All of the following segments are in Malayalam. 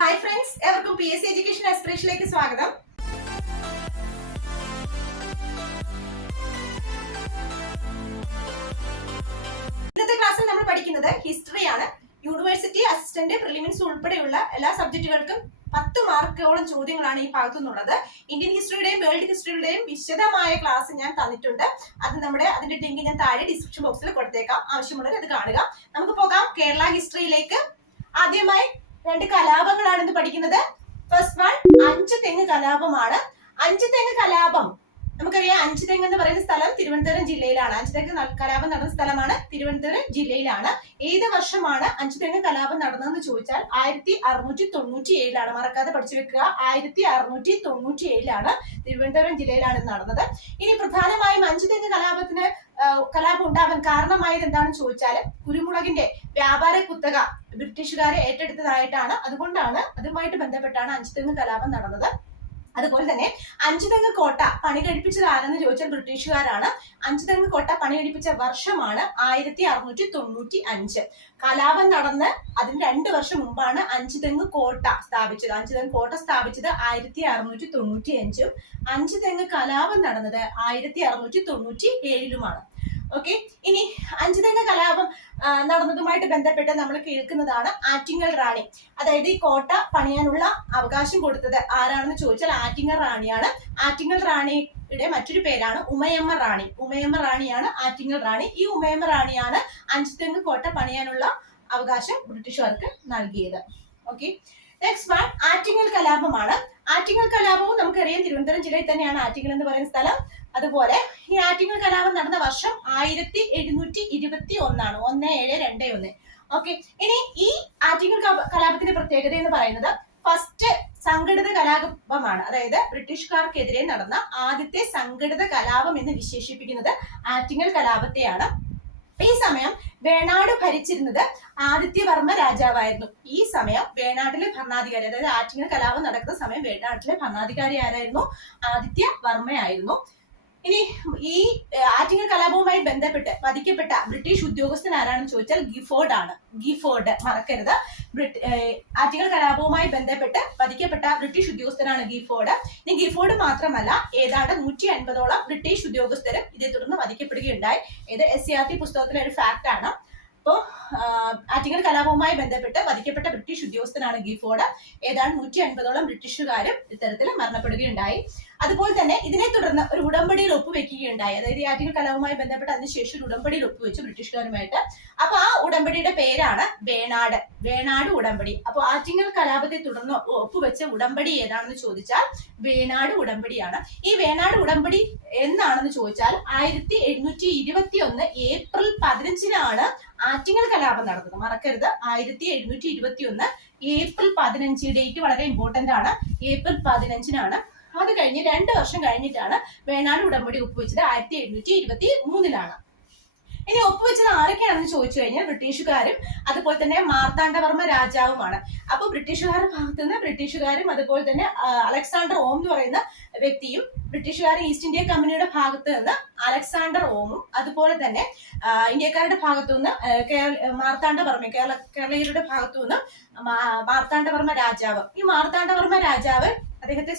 ഹായ് ഫ്രണ്ട്സ്, എവർക്കും PSC എഡ്യൂക്കേഷൻ ആസ്പിറേഷനിലേക്ക് സ്വാഗതം. ഇന്നത്തെ ക്ലാസ്സിൽ നമ്മൾ പഠിക്കുന്നത് ഹിസ്റ്ററിയാണ്. യൂണിവേഴ്സിറ്റി അസിസ്റ്റന്റ് പ്രിലിമിനറി ഉൾപ്പെടെയുള്ള എല്ലാ സബ്ജക്റ്റുകൾക്കും 10 മാർക്കോളം ചോദ്യങ്ങളാണ് ഈ ഭാഗത്തു നിന്നുള്ളത്. ഇന്ത്യൻ ഹിസ്റ്ററിയുടെയും വേൾഡ് ഹിസ്റ്ററിയുടെയും വിശദമായ ക്ലാസ് ഞാൻ തന്നിട്ടുണ്ട്. അതിന്റെ ലിങ്ക് ഞാൻ താഴെ ഡിസ്ക്രിപ്ഷൻ ബോക്സിൽ കൊടുത്തേക്കാം. ആവശ്യമുള്ളവർ അത് കാണുക. നമുക്ക് പോകാം കേരള ഹിസ്റ്ററിയിലേക്ക്. ആദ്യമായി 2 കലാപങ്ങളാണ് ഇന്ന് പഠിക്കുന്നത്. ഫസ്റ്റ് വൺ അഞ്ചുതെങ്ങ് കലാപമാണ്. അഞ്ചുതെങ്ങ് കലാപം നമുക്കറിയാം. അഞ്ചുതെങ്ങ് എന്ന് പറയുന്ന സ്ഥലം തിരുവനന്തപുരം ജില്ലയിലാണ്. അഞ്ചുതെങ്ങ് കലാപം നടന്ന സ്ഥലമാണ് തിരുവനന്തപുരം ജില്ലയിലാണ്. ഏത് വർഷമാണ് അഞ്ചുതെങ്ങ് കലാപം നടന്നതെന്ന് ചോദിച്ചാൽ 1697 മറക്കാതെ പഠിച്ചു വെക്കുക. 1697 തിരുവനന്തപുരം ജില്ലയിലാണ് നടന്നത്. ഇനി പ്രധാനമായും അഞ്ചുതെങ്ങ് കലാപം ഉണ്ടാവാൻ കാരണമായത് എന്താണെന്ന് ചോദിച്ചാൽ കുരുമുളകിന്റെ വ്യാപാര കുത്തക ബ്രിട്ടീഷുകാരെ ഏറ്റെടുത്തതായിട്ടാണ്. അതുമായിട്ട് ബന്ധപ്പെട്ടാണ് അഞ്ചുതെങ്ങ് കലാപം നടന്നത്. അതുപോലെ തന്നെ അഞ്ചുതെങ്ങ് കോട്ട പണി കഴിപ്പിച്ചത് ആരെന്ന് ചോദിച്ചാൽ ബ്രിട്ടീഷുകാരാണ്. അഞ്ചുതെങ്ങ് കോട്ട പണി കഴിപ്പിച്ച വർഷമാണ് 1695. കലാപം നടന്ന് അതിന് 2 വർഷം മുമ്പാണ് അഞ്ചുതെങ്ങ് കോട്ട സ്ഥാപിച്ചത്. അഞ്ചുതെങ്ങ് കോട്ട സ്ഥാപിച്ചത് 1695. അഞ്ചുതെങ്ങ് കലാപം നടന്നത് 1697. ഓക്കെ, ഇനി അഞ്ചുതെങ്ങ് കലാപം നടന്നതുമായിട്ട് ബന്ധപ്പെട്ട് നമ്മൾ കേൾക്കുന്നതാണ് ആറ്റിങ്ങൽ റാണി. അതായത് ഈ കോട്ട പണിയാനുള്ള അവകാശം കൊടുത്തത് ആരാണെന്ന് ചോദിച്ചാൽ ആറ്റിങ്ങൽ റാണിയാണ്. ആറ്റിങ്ങൽ റാണിയുടെ മറ്റൊരു പേരാണ് ഉമയമ്മ റാണി. ഉമയമ്മ റാണിയാണ് ആറ്റിങ്ങൽ റാണി. ഈ ഉമയമ്മ റാണിയാണ് അഞ്ചുതെങ്ങ് കോട്ട പണിയാനുള്ള അവകാശം ബ്രിട്ടീഷുകാർക്ക് നൽകിയത്. ഓക്കെ, നെക്സ്റ്റ് വൺ ആറ്റിങ്ങൽ കലാപമാണ്. ആറ്റിങ്ങൽ കലാപവും നമുക്കറിയാം തിരുവനന്തപുരം ജില്ലയിൽ തന്നെയാണ് ആറ്റിങ്ങൽ എന്ന് പറയുന്ന സ്ഥലം. അതുപോലെ ഈ ആറ്റിങ്ങൽ കലാപം നടന്ന വർഷം 1721 1721. ഓക്കെ, ഇനി ഈ ആറ്റിങ്ങൽ കലാപത്തിന്റെ പ്രത്യേകത എന്ന് പറയുന്നത് ഫസ്റ്റ് സംഘടിത കലാപമാണ്. അതായത് ബ്രിട്ടീഷുകാർക്കെതിരെ നടന്ന ആദ്യത്തെ സംഘടിത കലാപം എന്ന് വിശേഷിപ്പിക്കുന്നത് ആറ്റിങ്ങൽ കലാപത്തെയാണ്. ഈ സമയം വേണാട് ഭരിച്ചിരുന്നത് ആദിത്യവർമ്മ രാജാവായിരുന്നു. ഈ സമയം വേണാട്ടിലെ ഭരണാധികാരി, അതായത് ആറ്റിങ്ങൽ കലാപം നടക്കുന്ന സമയം വേണാട്ടിലെ ഭരണാധികാരി ആരായിരുന്നു? ആദിത്യവർമ്മയായിരുന്നു. ഇനി ഈ ആറ്റിങ്ങൽ കലാപവുമായി ബന്ധപ്പെട്ട് വധിക്കപ്പെട്ട ബ്രിട്ടീഷ് ഉദ്യോഗസ്ഥൻ ആരാണെന്ന് ചോദിച്ചാൽ ഗിഫോർഡ് ആണ്. ഗിഫോർഡ് മറക്കരുത്. ആറ്റിങ്ങൽ കലാപവുമായി ബന്ധപ്പെട്ട് വധിക്കപ്പെട്ട ബ്രിട്ടീഷ് ഉദ്യോഗസ്ഥനാണ് ഗിഫോർഡ്. ഇനി ഗിഫോർഡ് മാത്രമല്ല, ഏതാണ്ട് 150ഓളം ബ്രിട്ടീഷ് ഉദ്യോഗസ്ഥരും ഇതേ തുടർന്ന് വധിക്കപ്പെടുകയുണ്ടായി. ഇത് SCRT പുസ്തകത്തിലെ ഒരു ഫാക്ട് ആണ്. അപ്പോൾ ആറ്റിങ്ങൽ കലാപവുമായി ബന്ധപ്പെട്ട് വധിക്കപ്പെട്ട ബ്രിട്ടീഷ് ഉദ്യോഗസ്ഥനാണ് ഗിഫോർഡ്. ഏതാണ്ട് 150ഓളം ബ്രിട്ടീഷുകാരും ഇത്തരത്തിൽ മരണപ്പെടുകയുണ്ടായി. അതുപോലെ തന്നെ ഇതിനെ തുടർന്ന് ഒരു ഉടമ്പടിയിൽ ഒപ്പുവെക്കുകയുണ്ടായി. അതായത് ആറ്റിങ്ങൽ കലാപവുമായി ബന്ധപ്പെട്ട് അതിനുശേഷം ഒരു ഉടമ്പടിയിൽ ഒപ്പുവെച്ചു ബ്രിട്ടീഷുകാരുമായിട്ട്. അപ്പൊ ആ ഉടമ്പടിയുടെ പേരാണ് വേണാട് ഉടമ്പടി. അപ്പൊ ആറ്റിങ്ങൽ കലാപത്തെ തുടർന്ന് ഒപ്പുവെച്ച ഉടമ്പടി ഏതാണെന്ന് ചോദിച്ചാൽ വേണാട് ഉടമ്പടിയാണ്. ഈ വേണാട് ഉടമ്പടി എന്നാണെന്ന് ചോദിച്ചാൽ 1721 ഏപ്രിൽ 15 ആറ്റിങ്ങൽ കലാപം നടന്നത്. മറക്കരുത്, 1721 ഏപ്രിൽ 15. ഡേറ്റ് വളരെ ഇമ്പോർട്ടന്റ് ആണ്. ഏപ്രിൽ 15 അത് കഴിഞ്ഞ് 2 വർഷം കഴിഞ്ഞിട്ടാണ് വേണാട് ഉടമ്പടി ഒപ്പുവെച്ചത്. 1723. ഇനി ഒപ്പുവെച്ചത് ആരൊക്കെയാണെന്ന് ചോദിച്ചു കഴിഞ്ഞാൽ ബ്രിട്ടീഷുകാരും അതുപോലെ തന്നെ മാർത്താണ്ഡവർമ്മ രാജാവുമാണ്. അപ്പൊ ബ്രിട്ടീഷുകാരുടെ ഭാഗത്തു നിന്ന് ബ്രിട്ടീഷുകാരും അതുപോലെ തന്നെ അലക്സാണ്ടർ ഓം എന്ന് പറയുന്ന വ്യക്തിയും, ബ്രിട്ടീഷുകാർ ഈസ്റ്റ് ഇന്ത്യ കമ്പനിയുടെ ഭാഗത്ത് നിന്ന് അലക്സാണ്ടർ ഓമും, അതുപോലെ തന്നെ ഇന്ത്യക്കാരുടെ ഭാഗത്തു നിന്ന് മാർത്താണ്ഡവർമ്മ, കേരളീയരുടെ ഭാഗത്തു നിന്ന് മാർത്താണ്ഡവർമ്മ രാജാവ്. ഈ മാർത്താണ്ഡവർമ്മ രാജാവ് അദ്ദേഹത്തെ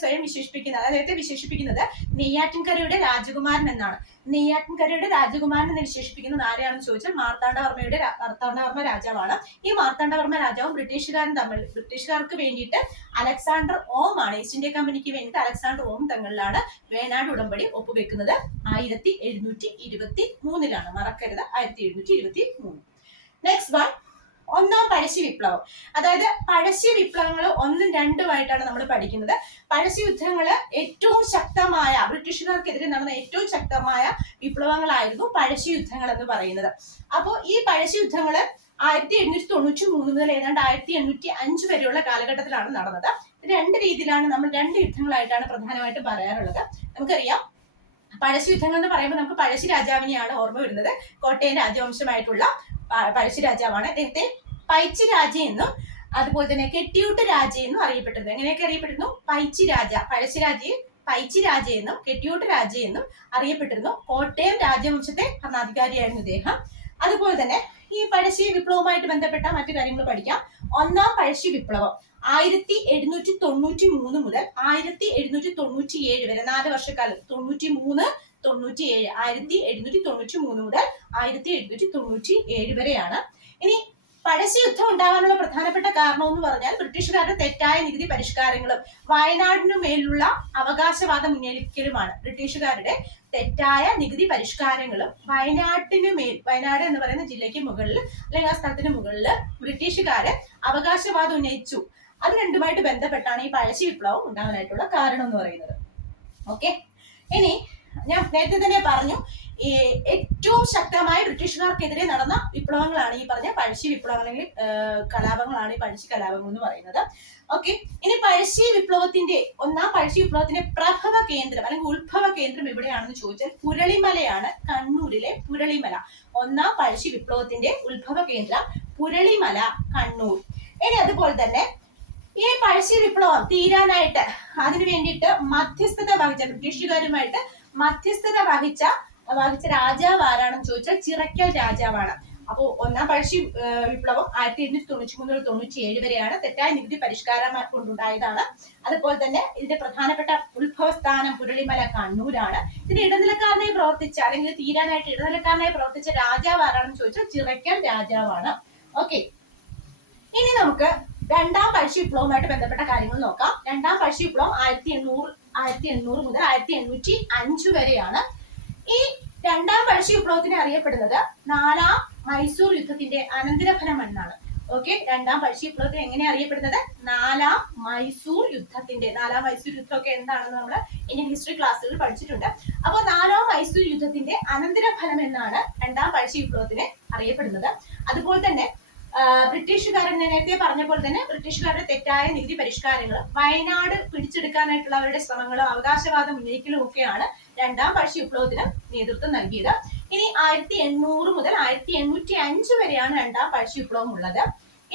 വിശേഷിപ്പിക്കുന്നത് നെയ്യാറ്റിൻകരയുടെ രാജകുമാരൻ എന്നാണ്. നെയ്യാറ്റിൻകരയുടെ രാജകുമാരൻ എന്ന് വിശേഷിപ്പിക്കുന്നത് ആരെയാണെന്ന് ചോദിച്ചാൽ മാർത്താണ്ഡവർമ്മ രാജാവാണ്. ഈ മാർത്താണ്ഡവർമ്മ രാജാവും ബ്രിട്ടീഷുകാർക്ക് വേണ്ടിയിട്ട് അലക്സാണ്ടർ ഓം ആണ്, ഈസ്റ്റ് ഇന്ത്യ കമ്പനിക്ക് വേണ്ടിയിട്ട് അലക്സാണ്ടർ ഓം തങ്ങളിലാണ് വേണാട് ഉടമ്പടി ഒപ്പുവെക്കുന്നത്. 1723. മറക്കരുത്, 1723. നെക്സ്റ്റ് വൺ ഒന്നാം പഴശ്ശി വിപ്ലവം. അതായത് പഴശ്ശി വിപ്ലവങ്ങൾ 1ഉം 2ഉമായിട്ടാണ് നമ്മൾ പഠിക്കുന്നത്. പഴശ്ശി യുദ്ധങ്ങള് ഏറ്റവും ശക്തമായ, ബ്രിട്ടീഷുകാർക്കെതിരെ നടന്ന ഏറ്റവും ശക്തമായ വിപ്ലവങ്ങളായിരുന്നു പഴശ്ശി യുദ്ധങ്ങൾ എന്ന് പറയുന്നത്. അപ്പോൾ ഈ പഴശ്ശി യുദ്ധങ്ങള് 1793 മുതൽ ഏതാണ്ട് 1805 വരെയുള്ള കാലഘട്ടത്തിലാണ് നടന്നത്. 2 രീതിയിലാണ് നമ്മൾ 2 യുദ്ധങ്ങളായിട്ടാണ് പ്രധാനമായിട്ടും പറയാറുള്ളത്. നമുക്കറിയാം, പഴശ്ശി യുദ്ധങ്ങൾ എന്ന് പറയുമ്പോൾ നമുക്ക് പഴശ്ശി രാജാവിനെയാണ് ഓർമ്മ വരുന്നത്. കോട്ടയം രാജവംശമായിട്ടുള്ള പഴശ്ശി രാജാവാണ്. അദ്ദേഹത്തെ പൈച്ചി രാജ എന്നും അതുപോലെ തന്നെ കെട്ടിയൂട്ട് രാജ എന്നും അറിയപ്പെട്ടിരുന്നു. എങ്ങനെയൊക്കെ അറിയപ്പെട്ടിരുന്നു? പൈച്ചി രാജ, പഴശ്ശി രാജയെ പൈച്ചി രാജ എന്നും കെട്ടിയൂട്ട് രാജ എന്നും അറിയപ്പെട്ടിരുന്നു. കോട്ടയം രാജവംശത്തെ ഭരണാധികാരിയായിരുന്നു ഇദ്ദേഹം. അതുപോലെ തന്നെ ഈ പഴശ്ശി വിപ്ലവവുമായിട്ട് ബന്ധപ്പെട്ട മറ്റു കാര്യങ്ങൾ പഠിക്കാം. ഒന്നാം പഴശ്ശി വിപ്ലവം 1793 മുതൽ 1797 വരെ 4 വർഷക്കാലം 93, 97, 1793 മുതൽ 1797 വരെയാണ്. ഇനി പഴശ്ശി യുദ്ധം ഉണ്ടാകാനുള്ള പ്രധാനപ്പെട്ട കാരണം എന്ന് പറഞ്ഞാൽ ബ്രിട്ടീഷുകാരുടെ തെറ്റായ നികുതി പരിഷ്കാരങ്ങളും വയനാടിനു മേലുള്ള അവകാശവാദ മുന്നേറ്റലുമാണ്. ബ്രിട്ടീഷുകാരുടെ തെറ്റായ നികുതി പരിഷ്കാരങ്ങളും വയനാട് എന്ന് പറയുന്ന ജില്ലയ്ക്ക് മുകളിൽ അല്ലെങ്കിൽ ആ സ്ഥലത്തിന് മുകളിൽ ബ്രിട്ടീഷുകാര് അവകാശവാദം ഉന്നയിച്ചു. അത് രണ്ടുമായിട്ട് ബന്ധപ്പെട്ടാണ് ഈ പഴശ്ശി വിപ്ലവം ഉണ്ടാകാനായിട്ടുള്ള കാരണം എന്ന് പറയുന്നത്. ഓക്കെ, ഇനി ഞാൻ നേരത്തെ തന്നെ പറഞ്ഞു, ഏറ്റവും ശക്തമായി ബ്രിട്ടീഷുകാർക്കെതിരെ നടന്ന വിപ്ലവങ്ങളാണ് ഈ പറഞ്ഞ പഴശ്ശി വിപ്ലവം അല്ലെങ്കിൽ കലാപങ്ങളാണ് ഈ പഴശ്ശി കലാപങ്ങൾ എന്ന് പറയുന്നത്. ഓക്കെ, ഇനി ഒന്നാം പഴശ്ശി വിപ്ലവത്തിന്റെ പ്രഭവ കേന്ദ്രം അല്ലെങ്കിൽ ഉത്ഭവ കേന്ദ്രം എവിടെയാണെന്ന് ചോദിച്ചാൽ പുരളിമലയാണ്, കണ്ണൂരിലെ പുരളിമല. ഒന്നാം പഴശ്ശി വിപ്ലവത്തിന്റെ ഉത്ഭവ കേന്ദ്രം പുരളിമല, കണ്ണൂർ. ഇനി അതുപോലെ തന്നെ ഈ പഴശ്ശി വിപ്ലവം തീരാനായിട്ട് അതിനു വേണ്ടിയിട്ട് മധ്യസ്ഥത വഹിച്ച ബ്രിട്ടീഷുകാരുമായിട്ട് മധ്യസ്ഥത വഹിച്ച രാജാവ് ആരാണെന്ന് ചോദിച്ചാൽ ചിറക്കൽ രാജാവാണ്. അപ്പോൾ ഒന്നാം പഴശ്ശി വിപ്ലവം 1793 97 വരെയാണ്. തെറ്റായ നികുതി പരിഷ്കാരം കൊണ്ടുണ്ടായതാണ്. അതുപോലെ തന്നെ ഇതിന്റെ പ്രധാനപ്പെട്ട ഉത്ഭവസ്ഥാനം പുരളിമല, കണ്ണൂരാണ്. ഇതിന്റെ ഇടനിലക്കാരനായി പ്രവർത്തിച്ച അല്ലെങ്കിൽ തീരാനായിട്ട് ഇടനിലക്കാരനായി പ്രവർത്തിച്ച രാജാവ് ആരാണെന്ന് ചോദിച്ചാൽ ചിറക്കൽ രാജാവാണ്. ഓക്കെ, ഇനി നമുക്ക് രണ്ടാം പഴശ്ശി വിപ്ലവവുമായിട്ട് ബന്ധപ്പെട്ട കാര്യങ്ങൾ നോക്കാം. രണ്ടാം പഴശ്ശി വിപ്ലവം 1800 മുതൽ 1805 വരെയാണ്. ഈ രണ്ടാം പഴശ്ശി വിപ്ലവത്തിനെ അറിയപ്പെടുന്നത് നാലാം മൈസൂർ യുദ്ധത്തിന്റെ അനന്തരഫലം എന്നാണ്. ഓക്കെ, രണ്ടാം പഴശ്ശി വിപ്ലവത്തിന് എങ്ങനെ അറിയപ്പെടുന്നത്? നാലാം മൈസൂർ യുദ്ധമൊക്കെ എന്താണെന്ന് നമ്മൾ ഇന്ത്യൻ ഹിസ്റ്ററി ക്ലാസ്സുകളിൽ പഠിച്ചിട്ടുണ്ട്. അപ്പോൾ നാലാം മൈസൂർ യുദ്ധത്തിന്റെ അനന്തരഫലം എന്നാണ് രണ്ടാം പഴശ്ശി വിപ്ലവത്തിനെ അറിയപ്പെടുന്നത്. അതുപോലെ തന്നെ ബ്രിട്ടീഷുകാരൻ നേരത്തെ പറഞ്ഞ പോലെ തന്നെ ബ്രിട്ടീഷുകാരുടെ തെറ്റായ നികുതി പരിഷ്കാരങ്ങളും വയനാട് പിടിച്ചെടുക്കാനായിട്ടുള്ള അവരുടെ ശ്രമങ്ങളും അവകാശവാദം ഉന്നയിക്കലും ഒക്കെയാണ് രണ്ടാം പഴശ്ശി വിപ്ലവത്തിന് നേതൃത്വം നൽകിയത്. ഇനി 1800 മുതൽ 1805 വരെയാണ് രണ്ടാം പഴശ്ശി വിപ്ലവം ഉള്ളത്.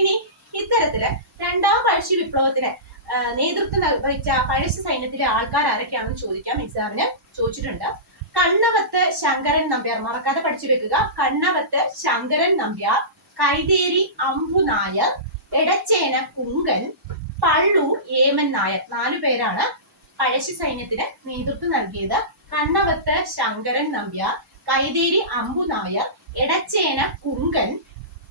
ഇനി ഇത്തരത്തില് രണ്ടാം പഴശ്ശി വിപ്ലവത്തിന് നേതൃത്വം വഹിച്ച പഴശ്ശി സൈന്യത്തിലെ ആൾക്കാർ ആരൊക്കെയാണെന്ന് ചോദിക്കാം, എക്സാമിന് ചോദിച്ചിട്ടുണ്ട്. കണ്ണവത്ത് ശങ്കരൻ നമ്പ്യാർ, മറക്കാതെ പഠിച്ചു വെക്കുക. കണ്ണവത്ത് ശങ്കരൻ നമ്പ്യാർ, കൈതേരി അമ്പു നായർ, എടച്ചേന കുങ്കൻ, പള്ളൂർ ഏമൻ നായർ. 4 പേരാണ് പഴശ്ശി സൈന്യത്തിന് നേതൃത്വം നൽകിയത്. കണ്ണവത്ത് ശങ്കരൻ നമ്പ്യാർ, കൈതേരി അമ്പു നായർ, എടച്ചേന കുങ്കൻ,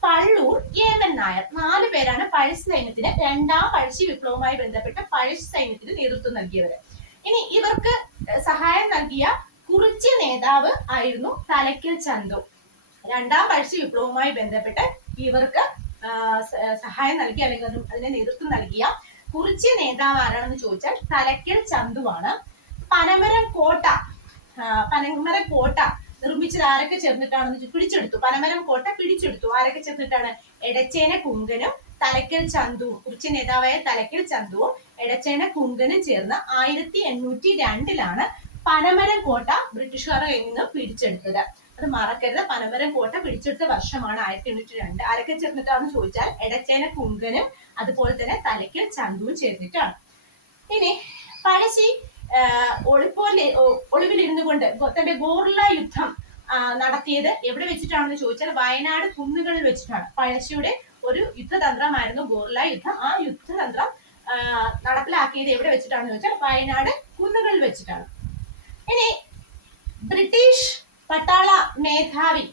പള്ളൂർ ഏമൻ നായർ. 4 പേരാണ് പഴശ്ശി സൈന്യത്തിന് രണ്ടാം പഴശ്ശി വിപ്ലവവുമായി ബന്ധപ്പെട്ട പഴശ്ശി സൈന്യത്തിന് നേതൃത്വം നൽകിയവർ. ഇനി ഇവർക്ക് സഹായം നൽകിയ കുറിച്യ നേതാവ് ആയിരുന്നു തലക്കൽ ചന്തു. രണ്ടാം പഴശ്ശി വിപ്ലവവുമായി ബന്ധപ്പെട്ട് ഇവർക്ക് സഹായം നൽകി അല്ലെങ്കിൽ അതിനെ നേതൃത്വം നൽകിയ കുറിച്യ നേതാവ് ആരാണെന്ന് ചോദിച്ചാൽ തലക്കൽ ചന്തുവാണ്. പനമരം കോട്ട നിർമ്മിച്ചത് ആരൊക്കെ ചേർന്നിട്ടാണെന്ന് പിടിച്ചെടുത്തു. പനമരം കോട്ട പിടിച്ചെടുത്തു ആരൊക്കെ ചേർന്നിട്ടാണ്? എടച്ചേന കുങ്കനും തലക്കൽ ചന്തുവും. കുറിച്യ നേതാവായ തലക്കൽ ചന്തുവും എടച്ചേന കുങ്കനും ചേർന്ന് 1802 പനമരം കോട്ട ബ്രിട്ടീഷുകാരുടെ കയ്യിൽ നിന്ന് പിടിച്ചെടുത്തത്. അത് മറക്കരുത്. പനമരം കോട്ട പിടിച്ചെടുത്ത വർഷമാണ് 1802. ആരൊക്കെ ചേർന്നിട്ടാണെന്ന് ചോദിച്ചാൽ എടച്ചേന കുങ്കനും അതുപോലെ തന്നെ തലക്കൽ ചന്തുവും ചേർന്നിട്ടാണ്. ഇനി പഴശ്ശി ഒളിവിലിരുന്നു കൊണ്ട് തന്റെ ഗോറില്ല യുദ്ധം നടത്തിയത് എവിടെ വെച്ചിട്ടാണെന്ന് ചോദിച്ചാൽ വയനാട് കുന്നുകളിൽ വെച്ചിട്ടാണ്. പഴശ്ശിയുടെ ഒരു യുദ്ധതന്ത്രമായിരുന്നു ഗോറില്ല യുദ്ധം. ആ യുദ്ധതന്ത്രം നടപ്പിലാക്കിയത് എവിടെ വെച്ചിട്ടാണെന്ന് ചോദിച്ചാൽ വയനാട് കുന്നുകളിൽ വെച്ചിട്ടാണ്. ഇനി ബ്രിട്ടീഷ് പട്ടാള മേധാവി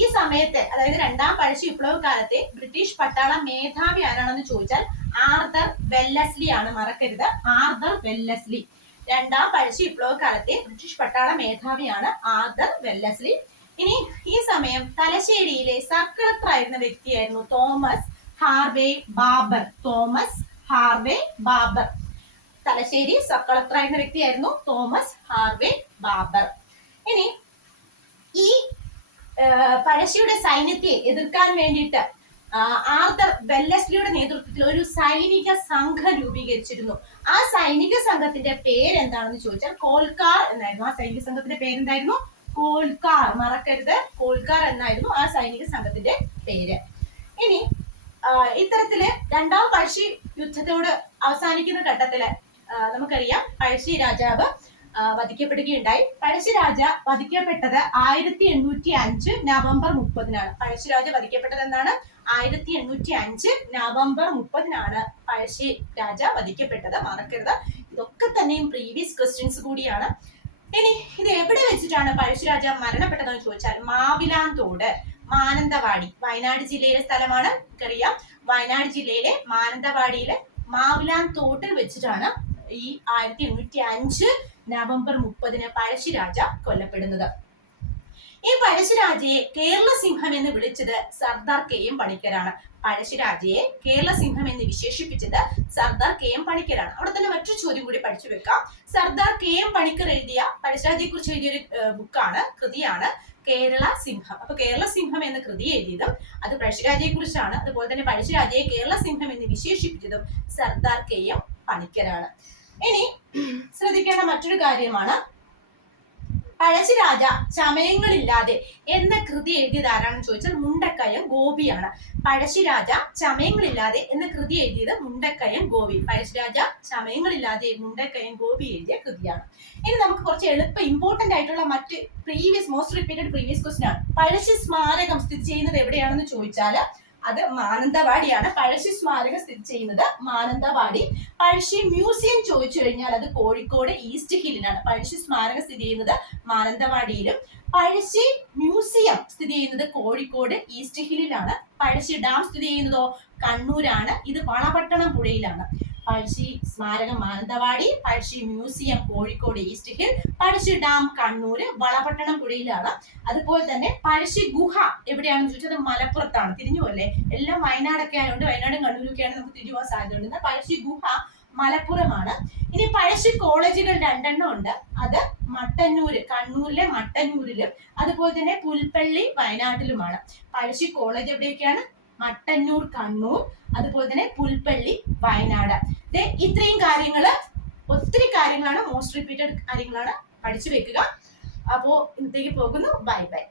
ഈ സമയത്ത് അതായത് രണ്ടാം പഴശ്ശി വിപ്ലവ കാലത്തെ ബ്രിട്ടീഷ് പട്ടാള മേധാവി ആരാണെന്ന് ചോദിച്ചാൽ ആർതർ വെല്ലസ്ലി ആണ്. മറക്കരുത്, ആർതർ വെല്ലസ്ലി. രണ്ടാം പഴശ്ശി വിപ്ലവ കാലത്തെ ബ്രിട്ടീഷ് പട്ടാള മേധാവിയാണ് ആർതർ വെല്ലസ്ലി. ഇനി ഈ സമയം തലശ്ശേരിയിലെ സബ് കളക്ടർ ആയിരുന്ന വ്യക്തിയായിരുന്നു Thomas Harvey Babur. Thalassery sub collector ആയിരുന്ന വ്യക്തിയായിരുന്നു തോമസ് ഹാർവേ ബാബർ. ഇനി ഈ പഴശ്ശിയുടെ സൈന്യത്തെ എതിർക്കാൻ വേണ്ടിയിട്ട് ആർതർ വെല്ലസ്ലിയുടെ നേതൃത്വത്തിൽ ഒരു സൈനിക സംഘം രൂപീകരിച്ചിരുന്നു. ആ സൈനിക സംഘത്തിന്റെ പേരെന്താണെന്ന് ചോദിച്ചാൽ കോൽക്കാർ എന്നായിരുന്നു. ആ സൈനിക സംഘത്തിന്റെ പേരെന്തായിരുന്നു? കോൽക്കാർ. മറക്കരുത്, കോൽക്കാർ എന്നായിരുന്നു ആ സൈനിക സംഘത്തിന്റെ പേര്. ഇനി ഇത്തരത്തില് രണ്ടാം പഴശ്ശി യുദ്ധത്തോട് അവസാനിക്കുന്ന ഘട്ടത്തില് നമുക്കറിയാം പഴശ്ശി രാജാവ് വധിക്കപ്പെടുകയുണ്ടായി. പഴശ്ശിരാജ വധിക്കപ്പെട്ടത് 1805 നവംബർ 30-നാണ്. പഴശ്ശിരാജ വധിക്കപ്പെട്ടത് എന്താണ്? 1805 നവംബർ 30-നാണ് പഴശ്ശിരാജ വധിക്കപ്പെട്ടത്. മറക്കരുത്. ഇതൊക്കെ തന്നെയും പ്രീവിയസ് ക്വസ്റ്റ്യൻസ് കൂടിയാണ്. ഇനി ഇത് എവിടെ വെച്ചിട്ടാണ് പഴശ്ശിരാജ മരണപ്പെട്ടതെന്ന് ചോദിച്ചാൽ മാവിലാന്തോട്, മാനന്തവാടി, വയനാട് ജില്ലയിലെ സ്ഥലമാണ്. നമുക്കറിയാം വയനാട് ജില്ലയിലെ മാനന്തവാടിയിലെ മാവിലാന്തോട്ടിൽ വെച്ചിട്ടാണ് ഈ 1805 നവംബർ 30-ന് പഴശ്ശിരാജ കൊല്ലപ്പെടുന്നത്. ഈ പഴശ്ശിരാജയെ കേരള സിംഹം എന്ന് വിളിച്ചത് സർദാർ KM പണിക്കരാണ്. പഴശ്ശിരാജയെ കേരള സിംഹം എന്ന് വിശേഷിപ്പിച്ചത് സർദാർ KM പണിക്കരാണ്. അവിടെ തന്നെ മറ്റൊരു ചോദ്യം കൂടി പഠിച്ചു വെക്കാം. സർദാർ KM പണിക്കർ എഴുതിയ പഴശ്ശിരാജയെ കുറിച്ച് എഴുതിയൊരു ബുക്കാണ്, കൃതിയാണ് കേരള സിംഹം. അപ്പൊ കേരള സിംഹം എന്ന കൃതി എഴുതിയതും അത് പഴശ്ശിരാജയെ കുറിച്ചാണ്. അതുപോലെ തന്നെ പഴശ്ശിരാജയെ കേരള സിംഹം എന്ന് വിശേഷിപ്പിച്ചതും സർദാർ KM പണിക്കരാണ്. ഇനി ശ്രദ്ധിക്കേണ്ട മറ്റൊരു കാര്യമാണ്, പഴശ്ശിരാജ ചമയങ്ങളില്ലാതെ എന്ന കൃതി എഴുതിയത് ആരാണെന്ന് ചോദിച്ചാൽ മുണ്ടക്കയം ഗോപിയാണ്. പഴശ്ശിരാജ ചമയങ്ങളില്ലാതെ എന്ന കൃതി എഴുതിയത് മുണ്ടക്കയം ഗോപി. പഴശ്ശിരാജ ചമയങ്ങളില്ലാതെ മുണ്ടക്കയം ഗോപി എഴുതിയ കൃതിയാണ്. ഇനി നമുക്ക് കുറച്ച് എളുപ്പം ഇമ്പോർട്ടന്റ് ആയിട്ടുള്ള മറ്റ് മോസ്റ്റ് റിപ്പീറ്റഡ് പ്രീവിയസ് ക്വസ്റ്റ്യൻ ആണ്. പഴശ്ശി സ്മാരകം സ്ഥിതി ചെയ്യുന്നത് എവിടെയാണെന്ന് ചോദിച്ചാൽ അത് മാനന്തവാടിയാണ്. പഴശ്ശി സ്മാരകം സ്ഥിതി ചെയ്യുന്നത് മാനന്തവാടി. പഴശ്ശി മ്യൂസിയം ചോദിച്ചു കഴിഞ്ഞാൽ അത് കോഴിക്കോട് ഈസ്റ്റ് ഹില്ലിലാണ്. പഴശ്ശി സ്മാരകം സ്ഥിതി ചെയ്യുന്നത് മാനന്തവാടിയിലും പഴശ്ശി മ്യൂസിയം സ്ഥിതി ചെയ്യുന്നത് കോഴിക്കോട് ഈസ്റ്റ് ഹില്ലിലാണ്. പഴശ്ശി ഡാം സ്ഥിതി ചെയ്യുന്നതോ കണ്ണൂരാണ്. ഇത് വളപട്ടണം പുഴയിലാണ്. പഴശ്ശി സ്മാരകം Mananthavady, Pazhassi museum Kozhikode East Hill, Pazhassi dam Kannur, Valapattanam പുഴയിലാണ്. അതുപോലെ തന്നെ പഴശ്ശി ഗുഹ എവിടെയാണെന്ന് ചോദിച്ചാൽ മലപ്പുറത്താണ്. തിരിഞ്ഞുപോലെ എല്ലാം വയനാടൊക്കെ ആയതുകൊണ്ട് വയനാടും കണ്ണൂരൊക്കെയാണ് നമുക്ക് തിരിഞ്ഞു പോകാൻ സാധ്യതയുണ്ട്. പഴശ്ശി ഗുഹ മലപ്പുറമാണ്. ഇനി പഴശ്ശി കോളേജുകൾ 2 ഉണ്ട്. അത് മട്ടന്നൂര്, കണ്ണൂരിലെ മട്ടന്നൂരിലും അതുപോലെ തന്നെ പുൽപ്പള്ളി വയനാട്ടിലുമാണ്. പഴശ്ശി കോളേജ് എവിടെയൊക്കെയാണ്? മട്ടന്നൂർ കണ്ണൂർ, അതുപോലെ തന്നെ പുൽപ്പള്ളി വയനാട്. ഇത്രയും കാര്യങ്ങള്, ഒത്തിരി കാര്യങ്ങളാണ്, മോസ്റ്റ് റിപ്പീറ്റഡ് കാര്യങ്ങളാണ്. പഠിച്ചു വെക്കുക. അപ്പോ ഇന്നത്തേക്ക് പോകുന്നു. Bye bye.